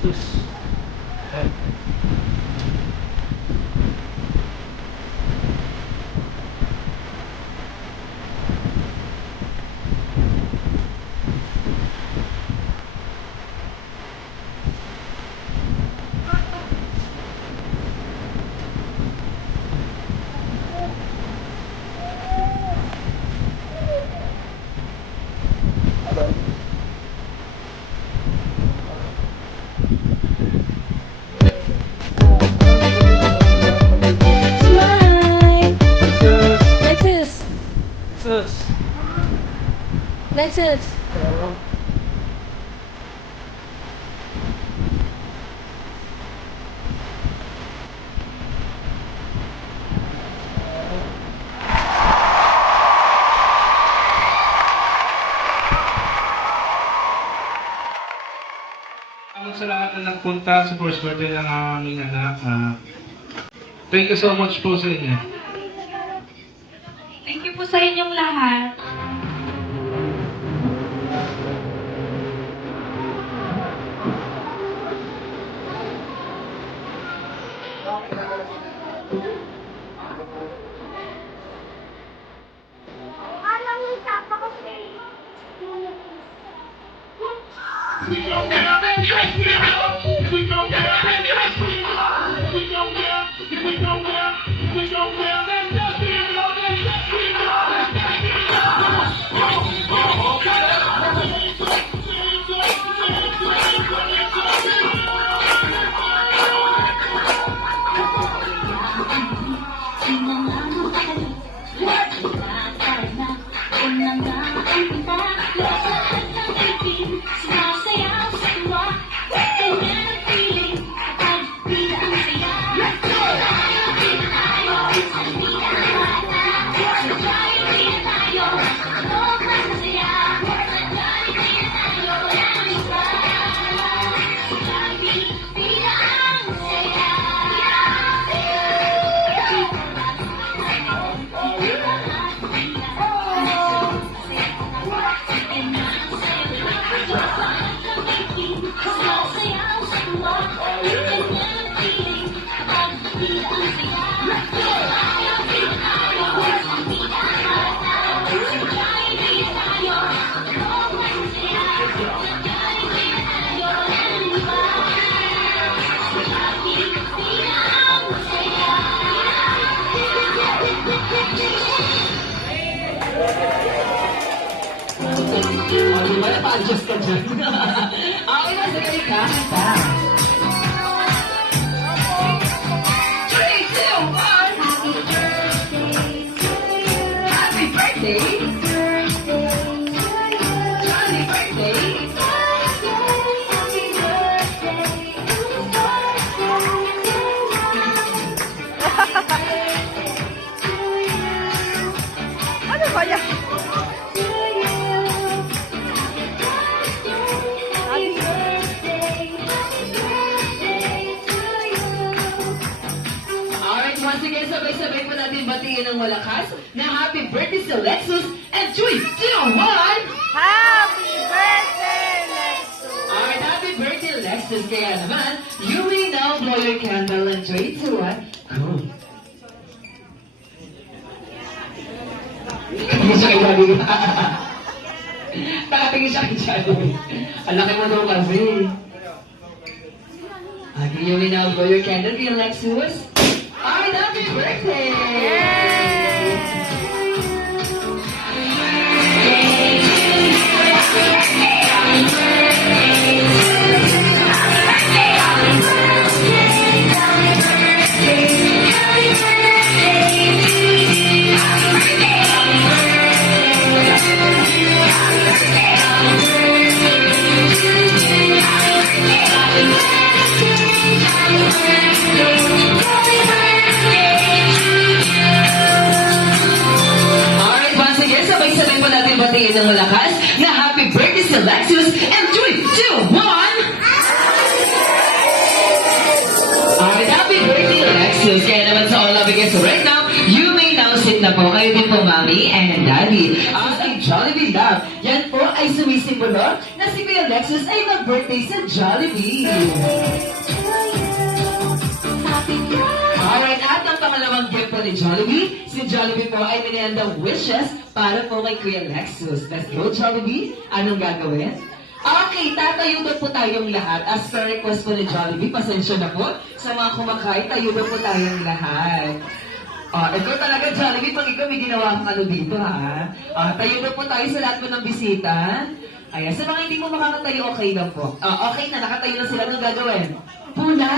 Sus. Smile! Lexus! Sus. Lexus! Sa lahat na nagpunta sa first birthday ng aming anak, thank you so much po sa inyo. Thank you po sa inyong lahat. Pa-adjust ka dyan. Okay na, sige ka. Three, two, one. Happy birthday. Happy birthday. Ano ba yan? Alright, once again, sabay-sabay po natin batiin ng malakas na happy birthday sa Lexus. And 3, 2, 1. Happy birthday, Lexus! Alright, happy birthday, Lexus. Kaya naman, you may now blow your candle and 3, 2, 1. Cool. Tingin siya kay Daddy. Nakatingin siya kay Daddy. Ang laki mo daw kasi. Okay, you may now blow your candle, dear Lexus. Alright, happy birthday! Alright, once again, sabay-sabay po natin batiin ng malakas na happy birthday sa Lexus. And 3, 2, 1. Alright, happy birthday, Lexus. Kaya naman sa all love, so right now, you may now sit na po. Kayo din po, Mami and Daddy. Ang Jollibee Love, yan po ay sumisimbolo na si Kuya Lexus ay mag-birthday sa Jollibee. Alright, at ang pangalawang gift po ni Jollibee, si Jollibee po ay minayandang wishes para po kay Kuya Lexus. Let's go, Jollibee. Anong gagawin? Okay, tatayo na po tayong lahat. As per request po ni Jollibee, pasensya na po. Sa mga kumakain, tayo na po tayong lahat. Ikaw talaga, Jollibee, pag ikaw may ginawa kang ano dito, ha? Tayo na po tayo sa lahat po ng bisita. Ayan, sa mga hindi mo makakatayo, okay lang po. Okay na, nakatayo na sila. Anong gagawin? Puna!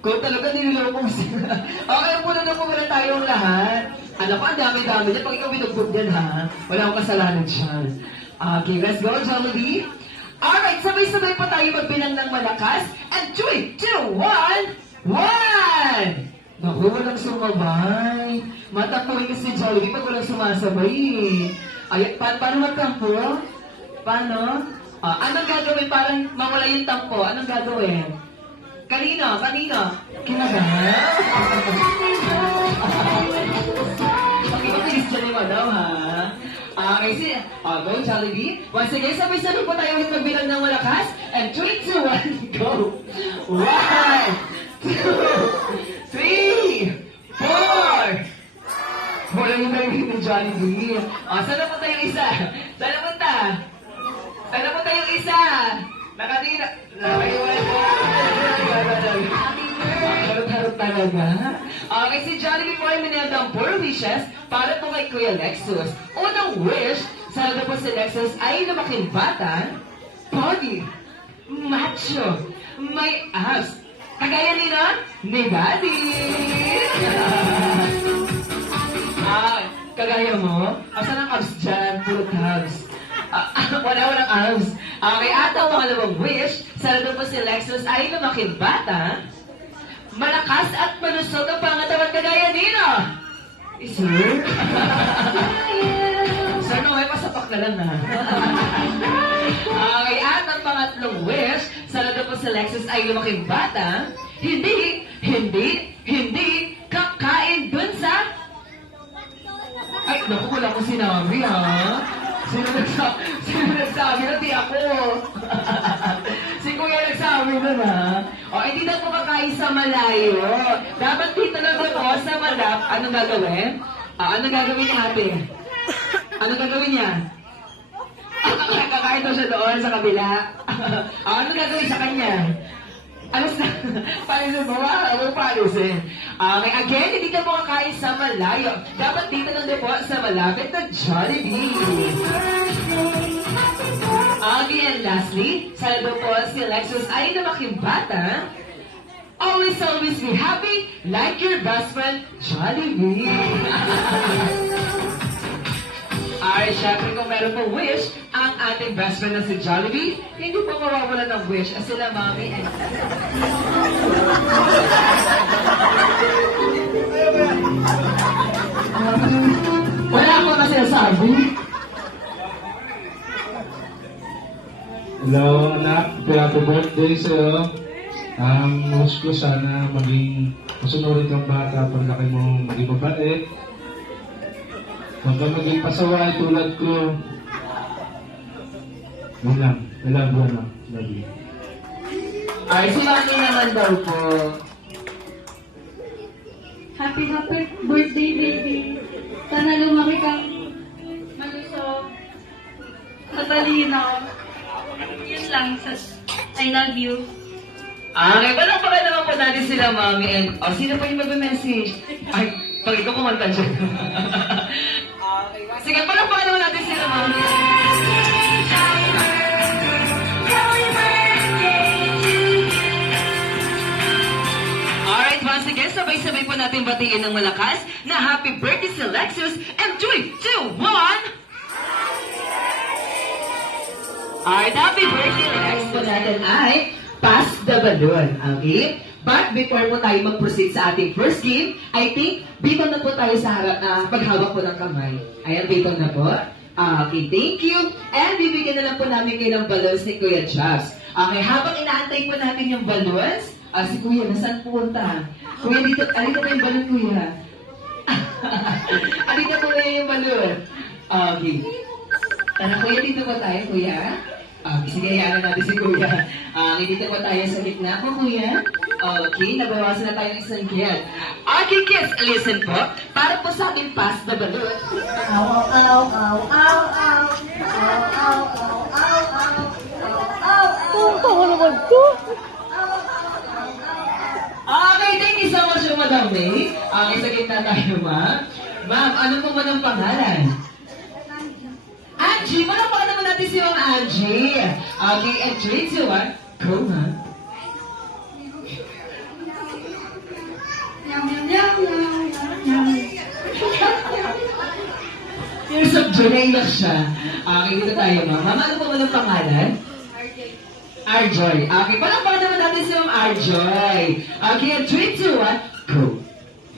Kung talaga niloloko mo sila. Okay, puna na po muna tayong lahat. Alam ko, ang dami-dami niya. Pag ikaw binugbog yan, ha? Wala akong kasalanan dyan. Okay, let's go, Jollibee. Alright, sabay-sabay pa tayo magbilang ng malakas. And 3, 2, 1, 1! Naku, walang sumabay. Matapuin kasi si Jollibee pag walang sumasabay. Ay, paano magtampo? Paano? Anong gagawin? Parang mawala yung tampo. Anong gagawin? Kanino? Kinaga? Pag-ipakilis dyan yung ano, ha? Okay, go, Jollibee. Once again, sabay-sabay po tayo magbilang ng malakas. And 3, 2, 1, go! 1, 2, 3, 4! Wala yung narinig ni Jollibee. Saan na punta yung isa? Saan na punta? Saan na punta yung isa? Nakatira. Nakaiwan po. Harap-harap talaga. Okay, si Jollibee po ay minayandang 4 wishes para po kay Kuya Lexus. Unang wish, sana po si Lexus ay lumaking bata, pogi, macho, may abs. Kagaya ni Daddy. Kagaya mo? Asan ang abs dyan? Puro abs. Walang abs. Okay, at ang pangalawang wish, sana po si Lexus ay lumaking bata, malakas at malusog ang pangatawan kagaya nino. Sir? Sir, no, may pasapak na lang na. Okay, at ang pangatlong wish, sana po si Lexus ay lumaking bata, hindi kakain dun sa... Ay, naku, wala ko sinabi, ha? Sino nagsabi na di ako? Si Kuya nagsabi na na. Hindi na po kakain sa malayo. Dapat dito lang po sa malap. Anong gagawin? Anong gagawin niya, ate? Anong gagawin niya? Kakain daw siya doon sa kabila. Anong gagawin sa kanya? Palisin mo, huwag palisin. Okay, again, hindi ka po kakain sa malayo. Dapat dito lang din po sa malapit na Jollibee. Okay, and lastly, sana daw po si Lexus ay lumaking bata. Always be happy like your best friend, Jollibee. Alright, syempre kung meron po wish, ang ating best friend na si Jollibee, hindi po mawawala ng wish as sila Mami and wala ko na sinasabi. Hello, anak. Happy birthday sa'yo. Wish ko sana maging masunurin kang bata paglaki mo maging mabait. Huwag ka maging pasaway tulad ko. Yun lang. I love you, anak. Love you. Ay, si Mami naman daw po. Happy birthday, baby. Sana lumaki kang malusog, matalino. Yun lang. I love you. Okay, palakpakan naman po natin sila, Mami. And, sino pa yung mag-message? Ay, pag ikaw kumanta dyan. Okay, sige, palakpakan naman natin sila, Mami. Alright, once again, sabay-sabay po natin batiin ng malakas na happy birthday si Lexus. And 3, 2, 1... Alright, happy birthday, Lex. Po natin ay pass the balloon, okay? But before po tayo mag-proceed sa ating first game, I think dito na po tayo sa harap na paghawak po ng kamay. Ayan, dito na po. Okay, thank you. And bibigyan na lang po namin kayo ng balloons ni Kuya Jobs. Okay, habang inaantay po natin yung balloons, si Kuya, nasaan punta? Kuya, dito, alito po yung balloon, Kuya. Dito po yung balloon. Okay. Tara kuya, dito po tayo kuya. Sige, hayaan natin si kuya. Dito po tayo sa gitna po kuya. Okay, nabawasan na tayo ng isang gift. Okay kids, listen po. Para po sa aking pass the balloon. Okay, thank you so much, Madam May. Sa gitna tayo, ma'am. Ma'am, ano po man ang pangalan? Angie, malapaan naman natin si Ma'am Angie. Okay, and 3, 2, 1, go, ma'am. Yum, yum, yum, yum, yum, yum. Tears of joy, naiyak siya. Okay, dito tayo, ma'am. Ma'am, ano po man ang pangalan? Arjoy. Okay, palakpakan naman natin si Ma'am Arjoy. Okay, and 3, 2, 1, go.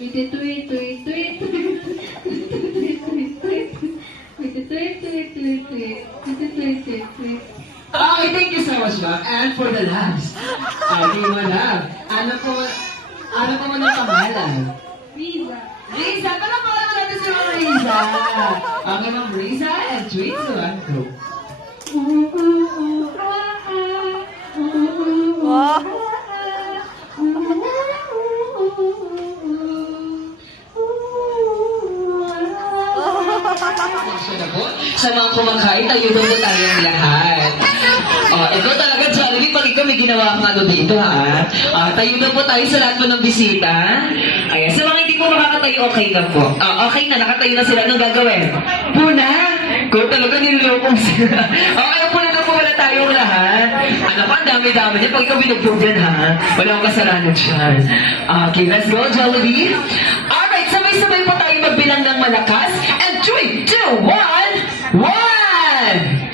Tweet, tweet, tweet, tweet, tweet, tweet, tweet, tweet. Tweet, tweet, tweet, tweet, tweet. Tweet, tweet, tweet, tweet. Okay, thank you so much, ma'am. And for the last, okay, madam. Ano po man ang pangalan? Riza. Riza, palakpakan naman natin si Ma'am Riza. Okay, Ma'am Riza, and 3, 2, 1, go. Pasensya na po. Sa mga kumakain, tayo daw po tayong lahat. Ikaw talaga, Jollibee, pag ikaw may ginawa kang ano dito, ha? Tayo daw po tayo sa lahat po ng bisita. Ayan, sa mga hindi po makakatayo, okay na po. Okay na, nakatayo na sila. Anong gagawin? Puna! Kung talaga nilolokong sila. Okay, puna na po wala tayong lahat. Ano pa, ang dami-dami niya. Pag ikaw binugbog yan, ha? Wala akong kasalanan dyan. Okay, let's go, Jollibee. Alright, sabay-sabay po tayo magbilang ng malakas. And 3, 2, 1, 1!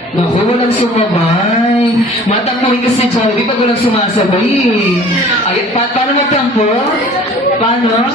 Naku, walang sumabay. Matampuhin kasi si Jollibee pag walang sumasabay. Ay, paano magtampo? Paano?